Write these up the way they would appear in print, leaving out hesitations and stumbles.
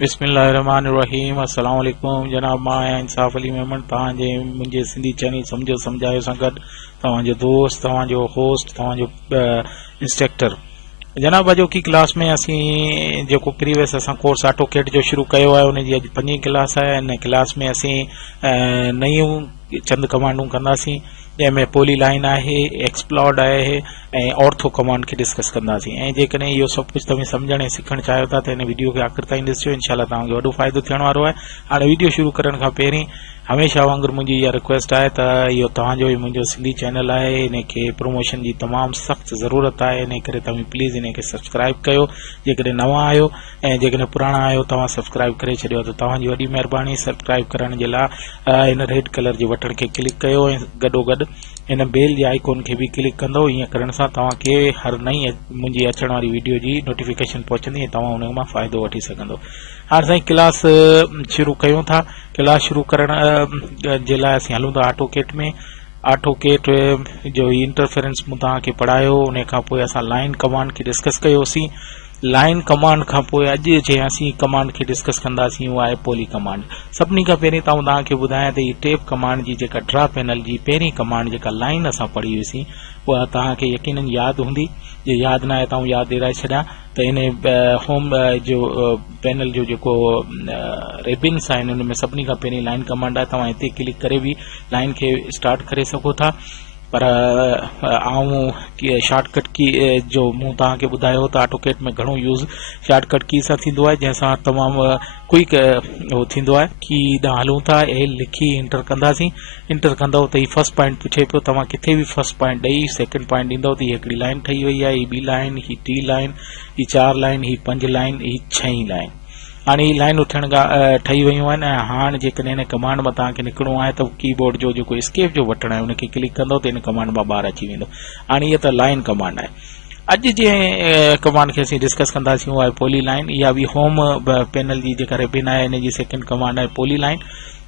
बिस्मिल्लाहिर्रहमानिर्रहीम। अस्सलाम वालेकुम जनाब, मां आहियां इंसाफ अली मेमन, तव्हांजे मुंहिंजे सिंधी चैनल समझो समझायो सां गॾु तव्हांजो दोस्त, तव्हांजो होस्ट, तव्हांजो इंस्ट्रक्टर। जनाब, अॼोकी क्लास में असीं जेको प्रीवियस असां कोर्स ऑटोकेड जो शुरू कयो आहे उनजी अॼु 5वीं क्लास आहे। इन क्लास में असीं नयूं चंद कमांडूं कंदासीं, जंहिंमें पोली लाइन आहे, एक्सप्लॉड आहे ऐं ऑर्थो कमांड खे डिस्कस कंदासीं। ऐं जेकॾहिं इहो सभु कुझु तव्हां सम्झण ऐं सिखणु चाहियो था त हिन वीडियो खे आख़िर ताईं ॾिसिजो, इनशाला तव्हांखे वॾो फ़ाइदो थियण वारो आहे। हाणे वीडियो शुरू करण खां पहिरीं हमेशह वांगुरु मुंहिंजी इहा रिक्वेस्ट आहे त इहो तव्हांजो ई मुंहिंजो सिंधी चैनल आहे, इन खे प्रमोशन जी तमामु सख़्तु ज़रूरत आहे। इन करे तव्हां प्लीज़ इन खे सब्सक्राइब कयो जेकॾहिं नवां आहियो, ऐं जेकॾहिं पुराणा आहियो तव्हां सब्सक्राइब करे छॾियो त तव्हांजी वॾी महिरबानी। सब्सक्राइब करण जे लाइ हिन रेड कलर जे बटन खे क्लिक कयो ऐं गॾोगॾु हिन बेल जे आइकॉन खे बि क्लिक कंदो। ईअं करण सां तव्हांखे हर नई मुंहिंजी अचण वारी वीडियो जी नोटिफिकेशन पहुचंदी ऐं तव्हां उन मां फ़ाइदो वठी सघंदो। हाणे साईं क्लास शुरू कयूं था। क्लास शुरू करण जे लाइ असीं हलूं था ऑटोकेड में। ऑटोकेड जो इंटरफेरेंस मूं तव्हांखे पढ़ायो, उन खां पोइ असां लाइन कमांड खे डिस्कस कयोसीं। लाइन कमांड खां पोइ अॼु जंहिं कमांड खे डिस्कस कंदासीं उहा आहे पोली कमांड। सभिनी खां पहिरीं तव्हांखे ॿुधायां त हीअ टेप कमांड जी जेका ड्रा पैनल जी पहिरीं कमांड जेका लाइन असां पढ़ी हुईसीं उहा तव्हांखे यकीनन यादि हूंदी। जे यादि न आहे त यादि ॾियाराए छॾियां त इन होम जो पैनल जो जेको रिबिन्स आहिनि उन में सभिनी खां पहिरीं लाइन कमांड आहे। तव्हां हिते क्लिक करे बि लाइन खे स्टार्ट करे सघो था, पर शॉर्टकट की जो मूं तव्हांखे ॿुधायो त ऑटोकेड में घणो यूज़ शॉर्टकट की सां थींदो आहे, जंहिंसां तमामु क्विक उहो थींदो आहे। की ॾांहुं हलूं था, एल लिखी इंटर कंदासीं। इंटर कंदव त हीउ फर्स्ट पॉइंट पुछे पियो, तव्हां किथे बि फर्स्ट पॉइंट ॾेई सेकंड पॉइंट ॾींदव त हीअ हिकिड़ी लाइन ठही वई आहे। हीअ ॿी लाइन, हीअ टी लाइन, हीअ 4 लाइन, हीअ 5 लाइन, हीअ 6 लाइन। हाणे ही लाइनूं ठही वयूं आहिनि। ऐं हाणे जेकॾहिं हिन कमांड मां तव्हांखे निकिरणो आहे त कीबोर्ड जो जेको एस्केप जो बटन आहे उनखे क्लिक कंदव त हिन कमांड मां ॿाहिरि अची वेंदो। हाणे इहा त लाइन कमांड आहे। अॼु जंहिं कमांड खे असीं डिस्कस कंदासीं उहा आहे पोली लाइन। इहा बि होम पैनल जी जेका रिबिन आहे इन जी सेकेंड कमांड आहे पोली लाइन।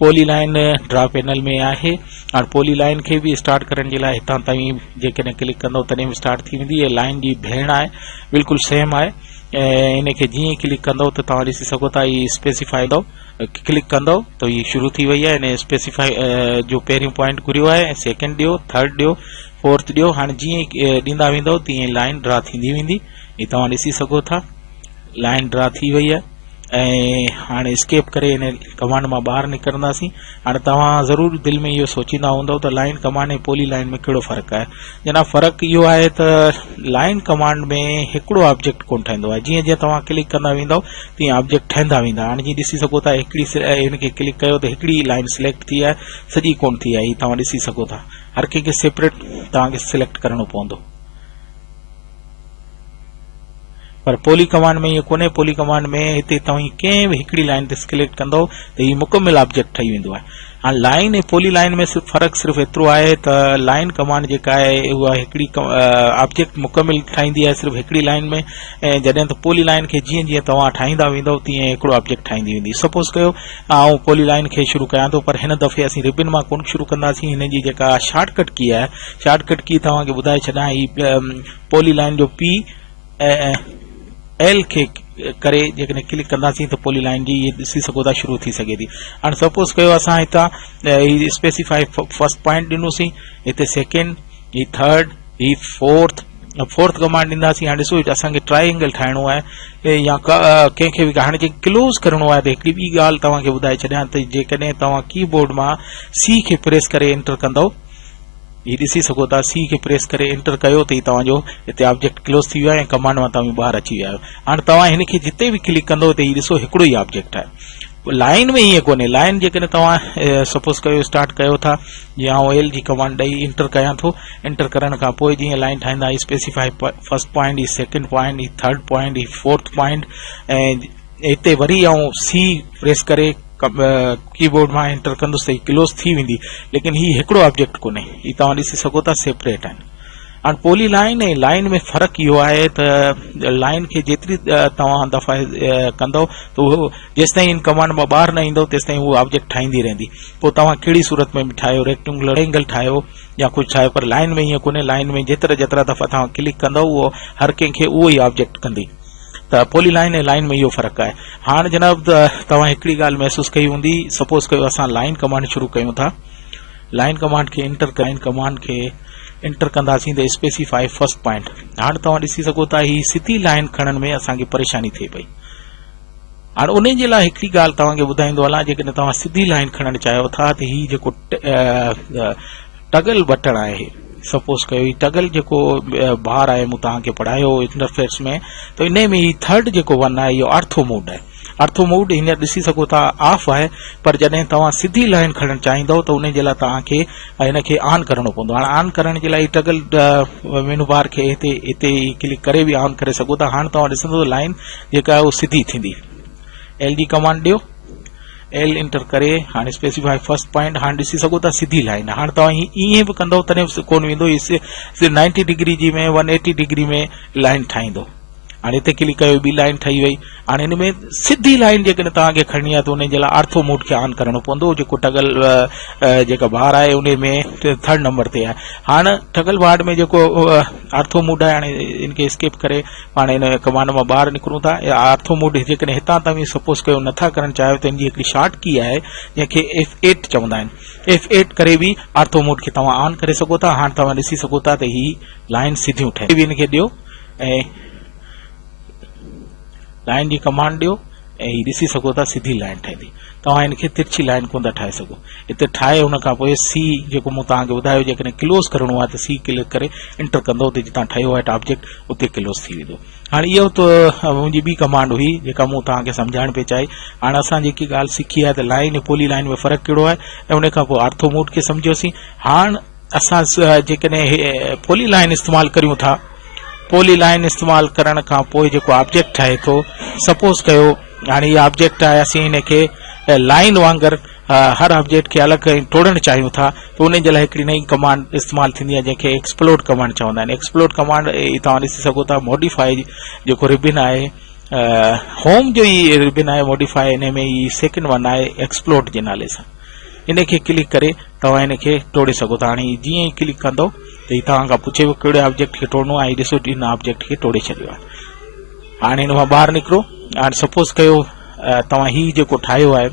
पोली लाइन ड्रा पैनल में आहे। हाणे पोली लाइन खे बि स्टार्ट करण जे लाइ हितां ताईं जेकॾहिं क्लिक कंदव तॾहिं बि स्टार्ट थी वेंदी। इहा लाइन जी भेण आहे, बिल्कुलु सेम आहे। ऐं इन खे जीअं ई क्लिक कंदव त तव्हां ॾिसी सघो था हीअ स्पेसिफाई क्लिक कंदव त हीअ शुरू थी वई आहे। इन स्पेसिफाई जो पहिरियों पॉइंट घुरियो आहे, सेकेंड ॾियो, थर्ड ॾियो, फोर्थ ॾियो। हाणे जीअं ई ॾींदा वेंदव तीअं लाइन ड्रा थींदी वेंदी। हीअ तव्हां ॾिसी सघो था, लाइन ड्रा थी वई आहे। ऐं हाणे स्केप करे हिन कमांड मां ॿाहिरि निकिरंदासीं। हाणे तव्हां ज़रूरु दिलि में इहो सोचींदा हूंदव त लाइन कमांड ऐं पोली लाइन में कहिड़ो फ़र्क़ु आहे। जनाब, फ़र्क़ु इहो आहे त लाइन कमांड में हिकिड़ो ऑब्जेक्ट कोन ठहंदो आहे। जीअं जीअं तव्हां क्लिक कंदा वेंदव तीअं ऑब्जेक्ट ठहंदा वेंदा। हाणे जीअं ॾिसी सघो था हिकिड़ी हिनखे क्लिक कयो त हिकिड़ी लाइन सिलेक्ट थी आहे, सॼी कोन थी आहे। हीअ तव्हां ॾिसी सघो था, हर कंहिंखे सेपरेट तव्हांखे सिलेक्ट करणो पवंदो। पर पोली कमांड में इहो कोन्हे। पोली कमांड में हिते तव्हां कंहिं बि हिकिड़ी लाइन ते सिलेक्ट कंदव त हीअ मुकमिल ऑब्जेक्ट ठही वेंदो आहे। हाणे लाइन ऐं पोली लाइन में फ़र्क़ु सिर्फ़ु एतिरो आहे त लाइन कमांड जेका आहे उहा हिकिड़ी ऑब्जेक्ट मुकमिल ठाहींदी आहे सिर्फ़ु हिकिड़ी लाइन में। ऐं जॾहिं त पोली लाइन खे जीअं जीअं तव्हां ठाहींदा वेंदव तीअं हिकिड़ो ऑब्जेक्ट ठाहींदी वेंदी। सपोज़ कयो आउं पोली लाइन खे शुरू कयां थो, पर हिन दफ़े असीं रिबिन मां कोन शुरू कंदासीं। हिन जी जेका शॉर्टकट की आहे, शॉर्टकट की तव्हांखे ॿुधाए छॾियां। हीअ पोली लाइन जो पी एल खे करे जेकॾहिं क्लिक कंदासीं त पोली लाइन जी इहे ॾिसी सघो था शुरू थी सघे थी। हाणे सपोज़ कयो असां हितां हीअ स्पेसिफाई फर्स्ट पॉइंट ॾिनोसीं, हिते सेकेंड, ही थर्ड, ही फोर्थ कमांड ॾींदासीं। हाणे ॾिसो असांखे ट्राइंगल ठाहिणो आहे या कंहिंखे बि हाणे जे क्लोज़ करिणो आहे त हिकिड़ी ॿी ॻाल्हि तव्हांखे ॿुधाए छॾियां त जेकॾहिं तव्हां कीबोर्ड मां सी खे प्रेस करे एंटर कंदव, हीअ ॾिसी सघो था सी खे प्रेस करे एंटर कयो त तव्हांजो हिते ऑब्जेक्ट क्लोज थी वियो आहे ऐं कमांड मां तव्हां ॿाहिरि अची विया आहियो। हाणे तव्हां हिन खे जिते बि क्लिक कंदव त हीअ ॾिसो हिकिड़ो ई ऑब्जेक्ट आहे। लाइन में ईअं कोन्हे। लाइन जेकॾहिं तव्हां सपोज़ कयो स्टार्ट कयो था, जीअं आउं एल जी कमांड ॾेई इंटर कयां थो, इंटर करण खां पोइ जीअं लाइन ठाहींदा स्पेसिफाई फर्स्ट पॉइंट, ही सेकेंड पॉइंट, ही थर्ड पॉइंट, ही फोर्थ पॉइंट, ऐं हिते वरी आउं सी प्रेस करे कीबोर्ड मां एंटर कंदुसि त क्लोज थी वेंदी। लेकिन ही हिकिड़ो ऑब्जेक्ट कोन्हे, ही तव्हां ॾिसी सघो था सेपरेट आहिनि। हाणे पोली लाइन ऐं लाइन में फ़र्क़ु इहो आहे त लाइन खे जेतिरी तव्हां दफ़ा कंदव त उहो जेसिताईं इन कमांड मां ॿाहिरि न ईंदव तेसिताईं उहो ऑब्जेक्ट ठाहींदी रहंदी। पोइ तव्हां कहिड़ी सूरत में बि ठाहियो, रेक्टेंगुलर एंगल ठाहियो या कुझु ठाहियो, पर लाइन में ईअं कोन्हे। लाइन में जेतिरा दफ़ा तव्हां क्लिक कंदव उहो हर कंहिंखे उहो ई ऑब्जेक्ट कंदी। त पॉलीलाइन ऐं लाइन में इहो फ़र्क़ु आहे। हाणे जनाब तव्हां हिकिड़ी ॻाल्हि महसूसु कई हूंदी, सपोज कयो असां लाइन कमांड शुरू कयूं था, लाइन कमांड खे इंटर कंदासीं त स्पेसिफाई फर्स्ट पॉइंट। हाणे तव्हां ॾिसी सघो था ही सिधी लाइन खणण में असांखे परेशानी थिए पई। हाणे उन जे लाइ हिकिड़ी ॻाल्हि तव्हांखे ॿुधाईंदो हलां, जेकॾहिं तव्हां सिधी लाइन खणणु चाहियो था त ही जेको टगल बटण आहे, सपोज कयो ही टगल जेको बार आहे मूं तव्हांखे पढ़ायो इंटरफेस में, त इन में ही थर्ड जेको वन आहे इहो आर्थो मोड आहे। आर्थो मोड हींअर ॾिसी सघो था ऑफ आहे, पर जॾहिं तव्हां सिधी लाइन खणणु चाहींदव त उन जे लाइ तव्हांखे हिनखे ऑन करणो पवंदो। हाणे ऑन करण जे लाइ टगल मेनू बार खे हिते क्लिक करे बि ऑन करे सघो था। हाणे तव्हां ॾिसंदो लाइन जेका आहे उहो सिधी थींदी। एल जी कमांड ॾियो, एल इंटर करे हाणे स्पेसिफाई फर्स्ट पॉइंट, हाणे ॾिसी सघो था सिधी लाइन। हाणे तव्हां ईअं बि कंदव तॾहिं कोन वेंदो, 90 डिग्री जी में 180 डिग्री में लाइन ठाहींदो। हाणे हिते क्लिक कयो, ॿी लाइन ठही वई। हाणे हिन में सिधी लाइन जेकॾहिं तव्हांखे खणणी आहे त उन जे लाइ आर्थो मोड खे ऑन करणो पवंदो, जेको टगल जेका बार आहे उन में थर्ड नंबर ते आहे। हाणे टगल बार में जेको आर्थो मोड आहे, हाणे इनखे स्किप करे पाण हिन कमांड मां ॿाहिरि निकिरूं था। आर्थो मोड जेकॾहिं हितां तव्हां सपोज कयो नथा करणु चाहियो त इनजी हिकिड़ी शॉर्ट की आहे जंहिंखे F8 चवंदा आहिनि। F8 करे बि आर्थो मोड खे तव्हां ऑन करे सघो था। हाणे तव्हां ॾिसी सघो था त ही लाइन सिधियूं ठहे बि इनखे ॾियो ऐं लाइन जी कमांड ॾियो ऐं ही ॾिसी सघो था सिधी लाइन ठहंदी। तव्हां हिनखे तिरछी लाइन कोन था ठाहे सघो। हिते ठाहे हुन खां पोइ सी जेको मूं तव्हांखे ॿुधायो, जेकॾहिं क्लोज़ करणो आहे त सी क्लिक करे इंटर कंदो त जितां ठहियो आहे ऑब्जेक्ट उते क्लोज़ थी वेंदो। हाणे इहो त मुंहिंजी ॿी कमांड हुई जेका मूं तव्हांखे सम्झाइण पई चाही। हाणे असां जेकी ॻाल्हि सिखी आहे त लाइन ऐं पोली लाइन में फ़र्क़ु कहिड़ो आहे ऐं उन खां पोइ आर्थो मोड खे सम्झियोसीं। हाणे असां जेकॾहिं पोली लाइन इस्तेमालु करियूं था, पोली लाइन इस्तेमालु करण खां पोइ जेको ऑब्जेक्ट ठहे थो, सपोज कयो हाणे हीअ ऑब्जेक्ट आहे, असीं हिनखे लाइन वांगुरु हर ऑब्जेक्ट खे अलॻि तोड़णु चाहियूं था त उन जे लाइ हिकिड़ी नई कमांड इस्तेमालु थींदी आहे जंहिंखे एक्सप्लोड कमांड चवंदा आहिनि। एक्सप्लोड कमांड तव्हां ॾिसी सघो था मॉडिफाई जेको रिबिन आहे, होम जो ई रिबिन आहे मॉडिफाई, हिन में ई सेकेंड वन आहे एक्सप्लोड जे नाले सां। इनखे क्लिक करे तव्हां हिनखे तोड़े सघो था। हाणे जीअं ई क्लिक कंदो त ही तव्हां खां पुछेव कहिड़े ऑब्जेक्ट खे तोड़णो आहे, ॾिसो इन ऑब्जेक्ट खे तोड़े छॾियो आहे। हाणे हिन मां ॿाहिरि निकिरो। हाणे सपोज कयो तव्हां ही जेको ठाहियो आहे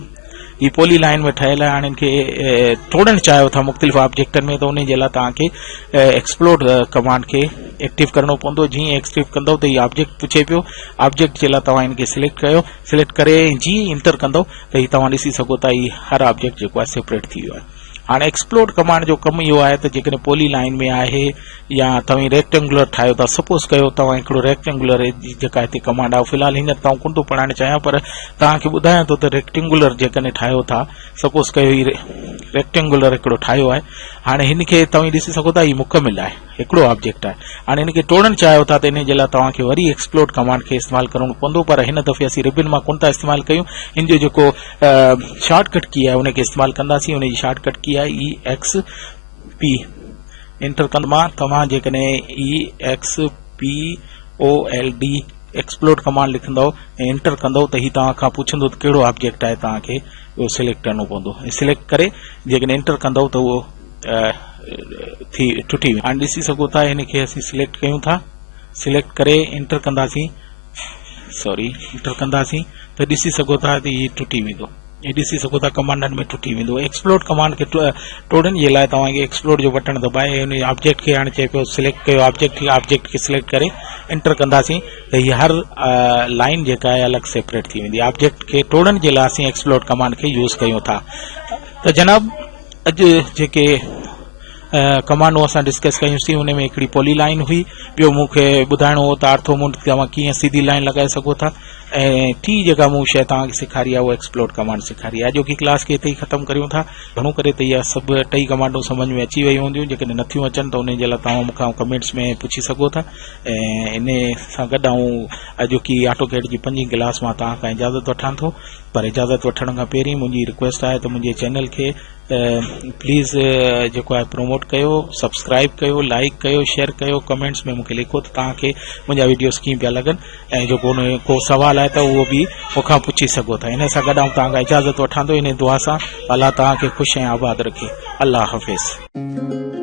ही पोली लाइन में ठहियल आहे, हाणे हिनखे तोड़णु चाहियो था मुख़्तलिफ़ ऑब्जेक्टनि में, त उन जे लाइ तव्हांखे एक्सप्लोड कमांड खे एक्टिव करणो पवंदो। जीअं एक्टिव कंदव त हीउ ऑब्जेक्ट पुछे पियो, ऑब्जेक्ट जे लाइ तव्हां हिनखे सिलेक्ट कयो, सिलेक्ट करे जीअं इंटर कंदव त ही तव्हां ॾिसी सघो था ही हर ऑब्जेक्ट जेको आहे सेपरेट थी वियो आहे। हाणे एक्सप्लोड कमांड जो कमु इहो आहे त जेकॾहिं पोली लाइन में आहे या तव्हां रेक्टेंगुलर ठाहियो था, सपोज कयो तव्हां हिकिड़ो रेक्टेंगुलर जी जेका हिते कमांड आहे फ़िलहालु हींअर तव्हां कोन थो पढ़ाइणु चाहियां, पर तव्हांखे ॿुधायां थो त रेक्टेंगुलर जेकॾहिं ठाहियो था, सपोज कयो ही रेक्टेंगुलर हिकिड़ो ठाहियो आहे। हाणे हिनखे तव्हां ॾिसी सघो था ही मुकमिल आहे, हिकिड़ो ऑब्जेक्ट आहे। हाणे हिनखे तोड़णु चाहियो था त इन जे लाइ तव्हांखे वरी एक्सप्लोड कमांड खे इस्तेमालु करणो पवंदो, पर हिन दफ़े असीं रिबिन मां कोन था इस्तेमालु कयूं। हिन जो जेको शॉर्टकट की आहे उनखे इस्तेमालु कंदासीं। हुन जी शॉर्टकट की आहे EXP। इंटर कंदो तव्हां जेकॾहिं EXPOLD एक्सप्लोड कमांड लिखंदव ऐं इंटर कंदव त ही तव्हां खां पुछंदो त कहिड़ो ऑब्जेक्ट आहे, तव्हांखे उहो सिलेक्ट करणो पवंदो। सिलेक्ट करे जेकॾहिं इंटर कंदव त उहो टुटी वेंदो। हाणे ॾिसी सघो था हिनखे असीं सिलेक्ट कयूं था, सिलेक्ट करे इंटर कंदासीं त ॾिसी सघो था त हीउ टुटी वेंदो। ये ॾिसी सघो था कमांडनि में टुटी वेंदो। एक्सप्लोड कमांड खे तोड़ण जे लाइ तव्हांखे एक्सप्लोड जो बटन दबाए हुन ऑब्जेक्ट खे हाणे चए पियो सिलेक्ट कयो ऑब्जेक्ट खे सिलेक्ट करे इंटर कंदासीं त हीअ हर लाइन जेका आहे अलॻि सेपरेट थी वेंदी। ऑब्जेक्ट खे तोड़ण जे लाइ असीं एक्सप्लोड कमांड खे यूज़ कयूं था। त जनाब अॼु जेके कमांडूं असां डिस्कस कयूंसीं उन में हिकिड़ी पोली लाइन हुई, ॿियो मूंखे ॿुधाइणो हो त आर्थो मोड तव्हां कीअं सीधी लाइन लॻाए सघो था, ऐं टी जेका मूं शइ तव्हांखे सेखारी आहे उहा एक्सप्लोड कमांड सेखारी आहे। अॼोकी क्लास खे हिते ई ख़तमु करियूं था। घणो करे त इहा सभु टई कमांडूं सम्झ में अची वयूं हूंदियूं। जेकॾहिं नथियूं अचनि त उन जे लाइ तव्हां मूंखां कमेंट्स में पुछी सघो था। ऐं इन सां गॾु अॼोकी ऑटोकेड जी 5वीं क्लास मां तव्हां खां इजाज़त वठां थो, पर इजाज़त वठण खां पहिरीं मुंहिंजी रिक्वेस्ट आहे त मुंहिंजे चैनल खे प्लीज़ जेको आहे प्रोमोट कयो, सब्सक्राइब कयो, लाइक कयो, शेयर कयो, कमेंट्स में मूंखे लिखो त तव्हांखे मुंहिंजा वीडियोस कीअं पिया लॻनि, ऐं जेको को सवाल आहे त उहो बि मूंखां पुछी सघो था। इन सां गॾु आउं तव्हां खां इजाज़त वठां थो इन दुआ सां। अल्लाह तव्हांखे ख़ुशि ऐं आबाद रखे। अल्लाह हाफ़िज़।